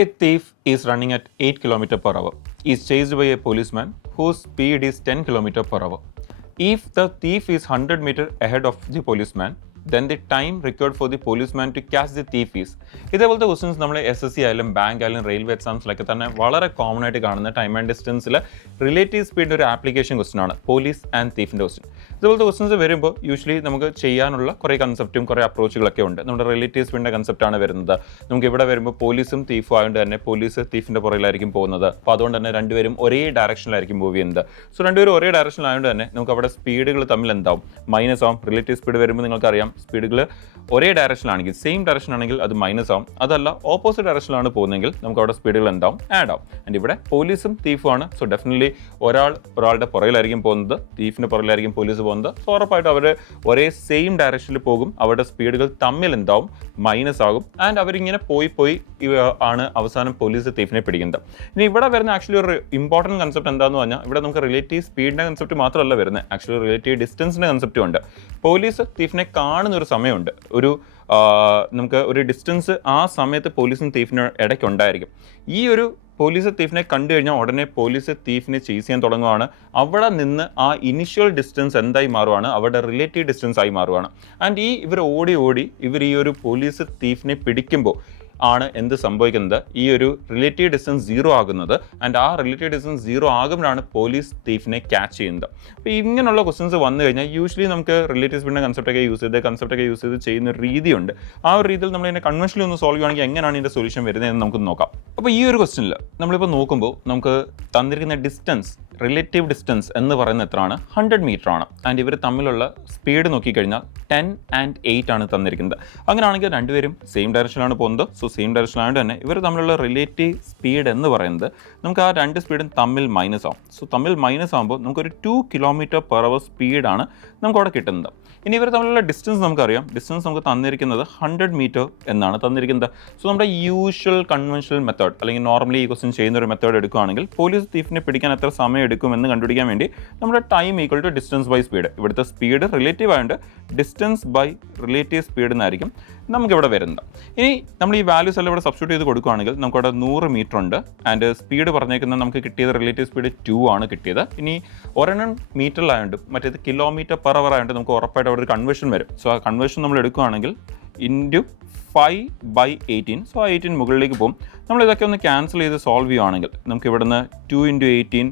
A thief is running at 8 km per hour. He is chased by a policeman whose speed is 10 km per hour. If the thief is 100 meters ahead of the policeman, then the time required for the policeman to catch the thief is. ഇതേപോലത്തെ questions നമ്മൾ SSC ആയാലും bank ആയാലും railway എക്സാംസിലൊക്കെ തന്നെ വളരെ common ആയിട്ട് കാണുന്ന time and ഡിസ്റ്റൻസിൽ relative സ്പീഡിൻ്റെ ഒരു application question ആണ് പോലീസ് ആൻഡ് തീഫിൻ്റെ ക്വസ്റ്റൻ. ഇതുപോലത്തെ ക്വസ്റ്റൻസ് വരുമ്പോൾ യൂഷ്വലി നമുക്ക് ചെയ്യാനുള്ള കുറേ കൺസെപ്റ്റും കുറേ അപ്രോച്ചുകളൊക്കെ ഉണ്ട്. നമ്മുടെ റിലേറ്റീവ് സ്പീഡിൻ്റെ കൺസെപ്റ്റാണ് വരുന്നത്. നമുക്ക് ഇവിടെ വരുമ്പോൾ പോലീസും തീഫും ആയതുകൊണ്ട് തന്നെ പോലീസ് തീഫിൻ്റെ പുറകിലായിരിക്കും പോകുന്നത്. അപ്പോൾ അതുകൊണ്ട് തന്നെ രണ്ടുപേരും ഒരേ ഡയറക്ഷനിലായിരിക്കും മൂവ് ചെയ്യുന്നത്. സോ രണ്ടുപേരും ഒരേ ഡയറക്ഷനിലായതുകൊണ്ട് തന്നെ നമുക്ക് അവിടെ സ്പീഡുകൾ തമ്മിൽ എന്താവും, മൈനസ് ആവും. റിലേറ്റീവ് സ്പീഡ് വരുമ്പോൾ നിങ്ങൾക്കറിയാം സ്പീഡുകൾ ഒരേ ഡയറക്ഷനിലാണെങ്കിൽ, സെയിം ഡയറക്ഷൻ ആണെങ്കിൽ അത് മൈനസ് ആവും. അതല്ല ഓപ്പോസിറ്റ് ഡയറക്ഷനിലാണ് പോകുന്നതെങ്കിൽ നമുക്ക് അവിടെ സ്പീഡുകൾ എന്താവും, ആഡ് ആവും. ആൻഡ് ഇവിടെ പോലീസും തീഫുമാണ്. സോ ഡെഫിനറ്റ്ലി ഒരാളുടെ പുറകിലായിരിക്കും പോകുന്നത്, തീഫിൻ്റെ പുറകിലായിരിക്കും പോലീസ് പോകുന്നത്. സോ ഉറപ്പായിട്ടും അവർ ഒരേ സെയിം ഡയറക്ഷനിൽ പോകും. അവരുടെ സ്പീഡുകൾ തമ്മിൽ എന്താവും, മൈനസ് ആകും. ആൻഡ് അവരിങ്ങനെ പോയി ആണ് അവസാനം പോലീസ് തീഫിനെ പിടിക്കുന്നത്. ഇനി ഇവിടെ വരുന്ന ആക്ച്വലി ഒരു ഇമ്പോർട്ടൻറ്റ് കൺസെപ്റ്റ് എന്താണെന്ന് പറഞ്ഞാൽ ഇവിടെ നമുക്ക് റിലേറ്റീവ് സ്പീഡിൻ്റെ കൺസെപ്റ്റ് മാത്രമല്ല വരുന്നത്, ആക്ച്വലി റിലേറ്റീവ് ഡിസ്റ്റൻസിൻ്റെ കൺസെപ്റ്റും ഉണ്ട്. പോലീസ് തീഫിനെ കാണുന്ന ഒരു സമയമുണ്ട്, നമുക്ക് ഒരു ഡിസ്റ്റൻസ് ആ സമയത്ത് പോലീസും തീഫിനും ഇടയ്ക്ക് ഉണ്ടായിരിക്കും. ഈ ഒരു പോലീസ് തീഫിനെ കണ്ടു കഴിഞ്ഞാൽ ഉടനെ പോലീസ് തീഫിനെ ചേസ് ചെയ്യാൻ തുടങ്ങുകയാണ്. അവിടെ നിന്ന് ആ ഇനിഷ്യൽ ഡിസ്റ്റൻസ് എന്തായി മാറുവാണ്, അവരുടെ റിലേറ്റീവ് ഡിസ്റ്റൻസ് ആയി മാറുവാണ്. ആൻഡ് ഇവർ ഓടി ഇവർ ഈ ഒരു പോലീസ് തീഫിനെ പിടിക്കുമ്പോൾ ആണ് എന്ത് സംഭവിക്കുന്നത്, ഈ ഒരു റിലേറ്റീവ് ഡിസ്റ്റൻസ് 0 ആകുന്നത്. ആൻഡ് ആ റിലേറ്റീവ് ഡിസ്റ്റൻസ് 0 ആകുമ്പോഴാണ് പോലീസ് തീഫിനെ ക്യാച്ച് ചെയ്യുന്നത്. അപ്പോൾ ഇങ്ങനെയുള്ള ക്വസ്റ്റൻസ് വന്നു കഴിഞ്ഞാൽ യൂഷ്വലി നമുക്ക് റിലേറ്റീവ് സ്പീഡിൻ്റെ കൺസെപ്റ്റൊക്കെ യൂസ് ചെയ്ത് ചെയ്യുന്ന ഒരു രീതിയുണ്ട്. ആ ഒരു രീതിയിൽ നമ്മൾ ഇതിനെ കൺവെൻഷനിൽ ഒന്ന് സോൾവ് ചെയ്യുകയാണെങ്കിൽ എങ്ങനെയാണ് ഇതിൻ്റെ സൊല്യൂഷൻ വരുന്നതെന്ന് നമുക്ക് നോക്കാം. അപ്പോൾ ഈ ഒരു ക്വസ്റ്റനിൽ നമ്മളിപ്പോൾ നോക്കുമ്പോൾ നമുക്ക് തന്നിരിക്കുന്ന ഡിസ്റ്റൻസ്, റിലേറ്റീവ് ഡിസ്റ്റൻസ് എന്ന് പറയുന്നത് എത്രയാണ്, 100 മീറ്റർ ആണ്. ആൻഡ് ഇവർ തമ്മിലുള്ള സ്പീഡ് നോക്കിക്കഴിഞ്ഞാൽ 10 and 8 ആണ് തന്നിരിക്കുന്നത്. അങ്ങനെയാണെങ്കിൽ രണ്ടുപേരും സെയിം ഡയറക്ഷനിലാണ് പോകുന്നത്. സോ സെയിം ഡയറക്ഷനിലായതുകൊണ്ട് തന്നെ ഇവർ തമ്മിലുള്ള റിലേറ്റീവ് സ്പീഡ് എന്ന് പറയുന്നത് നമുക്ക് ആ രണ്ട് സ്പീഡും തമ്മിൽ മൈനസ് ആവും. സോ തമ്മിൽ മൈനസ് ആകുമ്പോൾ നമുക്കൊരു 2 km/h സ്പീഡാണ് നമുക്കവിടെ കിട്ടുന്നത്. ഇനി ഇവർ തമ്മിലുള്ള ഡിസ്റ്റൻസ് നമുക്കറിയാം. ഡിസ്റ്റൻസ് നമുക്ക് തന്നിരിക്കുന്നത് 100 മീറ്റർ എന്നാണ് തന്നിരിക്കുന്നത്. സോ നമ്മുടെ യൂഷ്വൽ കൺവെൻഷണൽ മെത്തേഡ് അല്ലെങ്കിൽ നോർമലി ഈ ക്വസ്റ്റൻ ചെയ്യുന്ന ഒരു മെത്തേഡ് എടുക്കുകയാണെങ്കിൽ പോലീസ് തീഫിനെ പിടിക്കാൻ എത്ര സമയം എടുക്കുമെന്ന് കണ്ടുപിടിക്കാൻ വേണ്ടി നമ്മുടെ time equal to distance by speed, ഇവിടുത്തെ സ്പീഡ് റിലേറ്റീവ് ആയതുകൊണ്ട് ഡിസ്റ്റൻസ് ബൈ റിലേറ്റീവ് സ്പീഡ് എന്നായിരിക്കും നമുക്കിവിടെ വരുന്നത്. ഇനി നമ്മൾ ഈ വാല്യൂസ് എല്ലാം ഇവിടെ സബ്സ്റ്റിറ്റ്യൂട്ട് ചെയ്ത് കൊടുക്കുകയാണെങ്കിൽ നമുക്കവിടെ 100 മീറ്റർ ഉണ്ട്. ആൻഡ് സ്പീഡ് പറഞ്ഞേക്കുന്നത് നമുക്ക് കിട്ടിയത് റിലേറ്റീവ് സ്പീഡ് 2 ആണ് കിട്ടിയത്. ഇനി ഒരെണ്ണം മീറ്ററിലായതുകൊണ്ട് മറ്റേത് km/h ആയതുകൊണ്ട് നമുക്ക് ഉറപ്പായിട്ട് അവിടെ ഒരു കൺവേർഷൻ വരും. സോ ആ കൺവേർഷൻ നമ്മൾ എടുക്കുകയാണെങ്കിൽ ഇൻറ്റു 5/18. സോ ആ 18 മുകളിലേക്ക് പോകും. നമ്മൾ ഇതൊക്കെ ഒന്ന് ക്യാൻസൽ ചെയ്ത് സോൾവ് ചെയ്യുകയാണെങ്കിൽ നമുക്ക് ഇവിടുന്ന് 2 × 18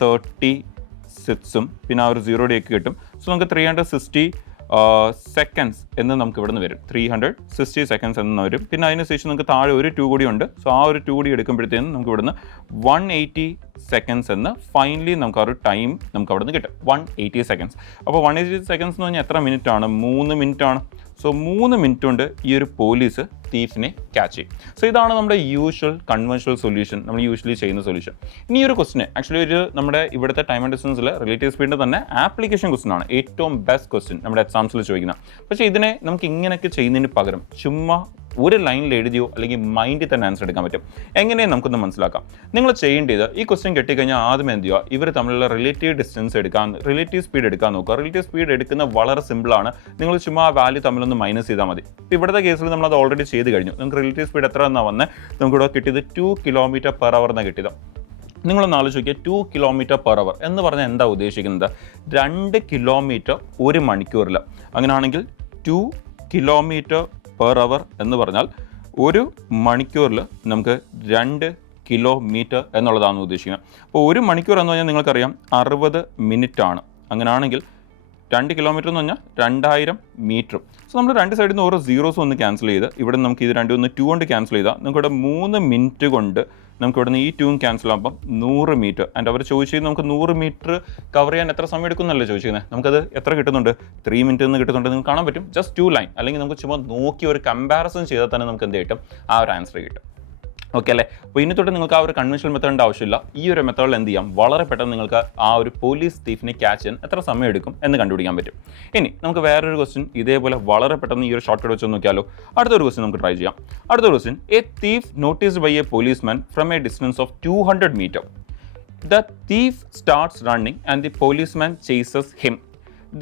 36 പിന്നെ ആ ഒരു 0 കിട്ടും. സോ നമുക്ക് 360 സെക്കൻഡ്സ് എന്ന് നമുക്ക് ഇവിടെ നിന്ന് വരും, 360 സെക്കൻഡ്സ് എന്ന് വരും. പിന്നെ അതിനുശേഷം നമുക്ക് താഴെ ഒരു 2 കൂടി ഉണ്ട്. സോ ആ ഒരു 2 കൂടി എടുക്കുമ്പോഴത്തേനും നമുക്ക് ഇവിടുന്ന് 180 സെക്കൻഡ്സ് എന്ന് ഫൈനലി നമുക്ക് ആ ഒരു ടൈം നമുക്ക് അവിടെ നിന്ന് കിട്ടും, 180 സെക്കൻഡ്സ്. അപ്പോൾ 180 സെക്കൻഡ്സ് എന്ന് പറഞ്ഞാൽ എത്ര മിനിറ്റ് ആണ്, 3 മിനിറ്റ് ആണ്. സോ 3 മിനിറ്റ് കൊണ്ട് ഈ ഒരു പോലീസ് തീഫിനെ ക്യാച്ച് ചെയ്യും. സോ ഇതാണ് നമ്മുടെ യൂഷ്വൽ കൺവെൻഷണൽ സൊല്യൂഷൻ, നമ്മൾ യൂഷ്വലി ചെയ്യുന്ന സൊല്യൂഷൻ. ഇനി ഒരു ക്വസ്റ്റിന് ആക്ച്വലി ഒരു നമ്മുടെ ഇവിടുത്തെ ടൈം ആൻഡ് ഡിസ്റ്റൻസിൽ റിലേറ്റീവ് സ്പീഡിൻ്റെ തന്നെ ആപ്ലിക്കേഷൻ ക്വസ്റ്റൻ ആണ്, ഏറ്റവും ബെസ്റ്റ് ക്വസ്റ്റൻ നമ്മുടെ എക്സാംസിൽ ചോദിക്കുന്നത്. പക്ഷേ ഇതിനെ നമുക്ക് ഇങ്ങനെയൊക്കെ ചെയ്യുന്നതിന് പകരം ചുമ്മാ ഒരു ലൈനിൽ എഴുതിയോ അല്ലെങ്കിൽ മൈൻഡിൽ തന്നെ ആൻസർ എടുക്കാൻ പറ്റും. എങ്ങനെയും നമുക്കൊന്ന് മനസ്സിലാക്കാം. നിങ്ങൾ ചെയ്യേണ്ടത് ഈ ക്വസ്റ്റ്യൻ കിട്ടിക്കഴിഞ്ഞാൽ ആദ്യം എന്ത് ചെയ്യുക, ഇവർ തമ്മിലുള്ള റിലേറ്റീവ് ഡിസ്റ്റൻസ് റിലേറ്റീവ് സ്പീഡ് എടുക്കാൻ നോക്കുക. റിലേറ്റീവ് സ്പീഡ് എടുക്കുന്നത് വളരെ സിമ്പിളാണ്. നിങ്ങൾ ചുമ്മാ ആ വാല്യൂ തമ്മിലൊന്ന് മൈനസ് ചെയ്താൽ മതി. ഇപ്പോൾ ഇവിടുത്തെ കേസിൽ നമ്മളത് ഓൾറെഡി ചെയ്ത് കഴിഞ്ഞു. നിങ്ങൾക്ക് റിലേറ്റീവ് സ്പീഡ് എത്ര എന്നാണ് വന്നത്, നമുക്കിവിടെ കിട്ടിയത് 2 km/h എന്നാണ് കിട്ടിയത്. നിങ്ങളൊന്ന് ആലോചിച്ച് നോക്കിയാൽ 2 km/h എന്ന് പറഞ്ഞാൽ എന്താ ഉദ്ദേശിക്കുന്നത്, 2 കിലോമീറ്റർ ഒരു മണിക്കൂറിൽ. അങ്ങനെയാണെങ്കിൽ 2 km/h എന്ന് പറഞ്ഞാൽ ഒരു മണിക്കൂറിൽ നമുക്ക് 2 കിലോമീറ്റർ എന്നുള്ളതാണ് ഉദ്ദേശിക്കുന്നത്. അപ്പോൾ ഒരു മണിക്കൂർ എന്ന് പറഞ്ഞാൽ നിങ്ങൾക്കറിയാം 60 മിനിറ്റ് ആണ്. അങ്ങനെയാണെങ്കിൽ 2 കിലോമീറ്റർ എന്ന് പറഞ്ഞാൽ 2000 മീറ്ററും. സോ നമ്മൾ രണ്ട് സൈഡിൽ നിന്ന് ഓരോ സീറോസ് ഒന്ന് ക്യാൻസൽ ചെയ്ത് ഇവിടെ നമുക്ക് ഇത് രണ്ടും ഒന്ന് 2 കൊണ്ട് ക്യാൻസൽ ചെയ്താൽ നമുക്കിവിടെ 3 മിനിറ്റ് കൊണ്ട് നമുക്ക് ഇവിടെ നിന്ന് ഈ 2 ക്യാൻസൽ ആകുമ്പം 100 മീറ്റർ. ആൻഡ് അവർ ചോദിച്ചത് നമുക്ക് 100 മീറ്റർ കവർ ചെയ്യാൻ എത്ര സമയം എടുക്കുന്നല്ലേ ചോദിച്ചിരുന്നത്. നമുക്കത് എത്ര കിട്ടുന്നുണ്ട്, 3 മിനിറ്റ് എന്ന് കിട്ടുന്നുണ്ട്. നിങ്ങൾക്ക് കാണാൻ പറ്റും, ജസ്റ്റ് 2 ലൈൻ. അല്ലെങ്കിൽ നമുക്ക് ചുമ്മാ നോക്കി ഒരു കമ്പാരിസൺ ചെയ്താൽ തന്നെ നമുക്ക് എന്ത് കിട്ടും, ആ ഒരു ആൻസർ കിട്ടും. ഓക്കെ അല്ലേ. അപ്പോൾ ഇനി തൊട്ട് നിങ്ങൾക്ക് ആ ഒരു കൺവെൻഷണൽ മെത്തേഡിൻ്റെ ആവശ്യമില്ല. ഈ ഒരു മെത്തേഡിൽ എന്ത് ചെയ്യാം, വളരെ പെട്ടെന്ന് നിങ്ങൾക്ക് ആ ഒരു പോലീസ് തീഫിനെ ക്യാച്ച് ചെയ്യാൻ എത്ര സമയം എടുക്കും എന്ന് കണ്ടുപിടിക്കാൻ പറ്റും. ഇനി നമുക്ക് വേറൊരു ക്വസ്റ്റ്യൻ ഇതേപോലെ വളരെ പെട്ടെന്ന് ഈ ഒരു ഷോർട്ട് കട്ട് വെച്ച് നോക്കിയാലോ. അടുത്തൊരു ക്വസ്റ്റ്യൻ നമുക്ക് ട്രൈ ചെയ്യാം. അടുത്തൊരു question, a thief noticed by a policeman from a distance of 200 metre. The thief starts running and the policeman chases him.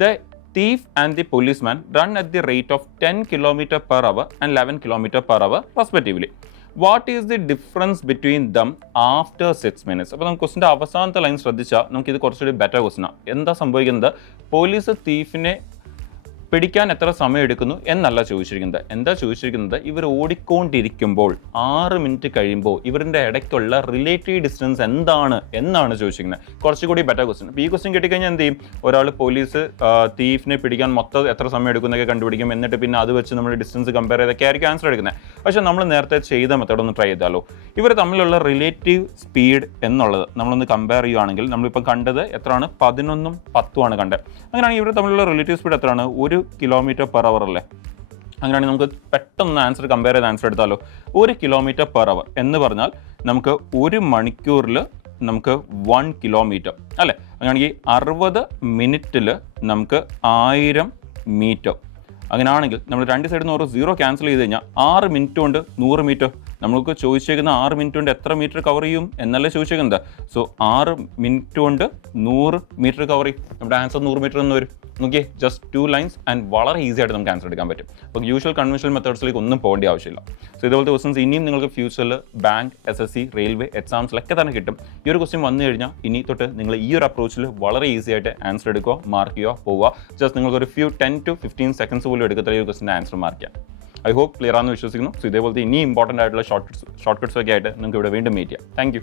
The thief and the policeman run at the rate of 10 km/h and 11 km/h respectively. What is the difference between them after 6 minutes? അപ്പോൾ നമുക്ക് ക്വസ്റ്റിൻ്റെ അവസാനത്തെ line ശ്രദ്ധിച്ചാൽ നമുക്കിത് കുറച്ചുകൂടി better ക്വസ്റ്റിനാണ്. എന്താ സംഭവിക്കുന്നത്? Police തീഫിനെ പിടിക്കാൻ എത്ര സമയം എടുക്കുന്നു എന്നല്ല ചോദിച്ചിരിക്കുന്നത്. എന്താ ചോദിച്ചിരിക്കുന്നത്? ഇവർ ഓടിക്കൊണ്ടിരിക്കുമ്പോൾ 6 മിനിറ്റ് കഴിയുമ്പോൾ ഇവരുടെ ഇടയ്ക്കുള്ള റിലേറ്റീവ് ഡിസ്റ്റൻസ് എന്താണ് എന്നാണ് ചോദിച്ചിരിക്കുന്നത്. കുറച്ചുകൂടി ബെറ്റർ ക്വസ്റ്റ്യൻ. അപ്പോൾ ഈ ക്വസ്റ്റ്യൻ കിട്ടിക്കഴിഞ്ഞാൽ എന്ത് ചെയ്യും? ഒരാൾ പോലീസ് തീഫിനെ പിടിക്കാൻ മൊത്തം എത്ര സമയം എടുക്കുന്നതൊക്കെ കണ്ടുപിടിക്കും. എന്നിട്ട് പിന്നെ അത് വെച്ച് നമ്മൾ ഡിസ്റ്റൻസ് കമ്പയർ ചെയ്തൊക്കെ ആയിരിക്കും ആൻസർ എടുക്കുന്നത്. പക്ഷേ നമ്മൾ നേരത്തെ ചെയ്ത മെത്തേഡ് ഒന്ന് ട്രൈ ചെയ്താലോ? ഇവർ തമ്മിലുള്ള റിലേറ്റീവ് സ്പീഡ് എന്നുള്ളത് നമ്മളൊന്ന് കമ്പയർ ചെയ്യുകയാണെങ്കിൽ നമ്മളിപ്പോൾ കണ്ടത് എത്രയാണ്? 11ഉം 10ഉമാണ് കണ്ടത്. അങ്ങനെയാണെങ്കിൽ ഇവർ തമ്മിലുള്ള റിലേറ്റീവ് സ്പീഡ് എത്രയാണ്? 1 km/h അല്ലേ? അങ്ങനെയാണെങ്കിൽ നമുക്ക് പെട്ടെന്ന് ആൻസർ കമ്പയർ ചെയ്ത് ആൻസർ എടുത്താലോ? 1 km/h എന്ന് പറഞ്ഞാൽ നമുക്ക് 1 മണിക്കൂറിൽ നമുക്ക് 1 കിലോമീറ്റർ അല്ലേ? അങ്ങനെയാണെങ്കിൽ 60 മിനിറ്റിൽ നമുക്ക് 1000 മീറ്റർ. അങ്ങനെയാണെങ്കിൽ നമ്മൾ രണ്ട് സൈഡിൽ നിന്ന് ഓരോ 0 ക്യാൻസൽ ചെയ്ത് കഴിഞ്ഞാൽ 6 മിനിറ്റ് കൊണ്ട് 100 മീറ്റർ. നമുക്ക് ചോദിച്ചേക്കുന്ന 6 മിനിറ്റ് കൊണ്ട് എത്ര മീറ്റർ കവർ ചെയ്യും എന്നല്ലേ ചോദിച്ചേക്കുന്നത്. സോ 6 മിനിറ്റ് കൊണ്ട് 100 മീറ്റർ കവർ ചെയ്യും. നമ്മുടെ ആൻസർ 100 മീറ്റർ എന്ന് വരും. നോക്കിയേ, ജസ്റ്റ് 2 lines ആൻഡ് വളരെ ഈസി ആയിട്ട് നമുക്ക് ആൻസർ എടുക്കാൻ പറ്റും. അപ്പോൾ യൂഷ്വൽ കൺവെൻഷണൽ മെത്തേഡ്സിലേക്ക് ഒന്നും പോകേണ്ട ആവശ്യമില്ല. സോ ഇതുപോലത്തെ ക്വസ്റ്റൻസ് ഇനിയും നിങ്ങൾക്ക് ഫ്യൂച്ചറിൽ ബാങ്ക്, SSC, റെയിൽവേ എക്സാംസിലൊക്കെ തന്നെ കിട്ടും. ഈ ഒരു ക്വസ്റ്റ്യൻ വന്നു കഴിഞ്ഞാൽ ഇനി തൊട്ട് നിങ്ങൾ ഈ ഒരു അപ്രോച്ചിൽ വളരെ ഈസി ആയിട്ട് ആൻസർ എടുക്കുക, മാർക്ക് ചെയ്യുക, പോവുക. ജസ്റ്റ് നിങ്ങൾക്ക് ഒരു 10 to 15 seconds പോലും എടുക്കത്തില്ല ഈ ക്വസ്റ്റിൻ്റെ ആൻസർ മാർക്ക് ചെയ്യാം. ഐ ഹോപ്പ് ക്ലിയർ ആണെന്ന് വിശ്വസിക്കുന്നു. സോ ഇതേപോലത്തെ ഇനി ഇമ്പോർട്ടൻ്റ് ആയിട്ടുള്ള ഷോർട്ട് കട്ട്സ് ഒക്കെ ആയിട്ട് നിങ്ങൾക്ക് ഇവിടെ വീണ്ടും മീറ്റ് ചെയ്യാം. Thank you.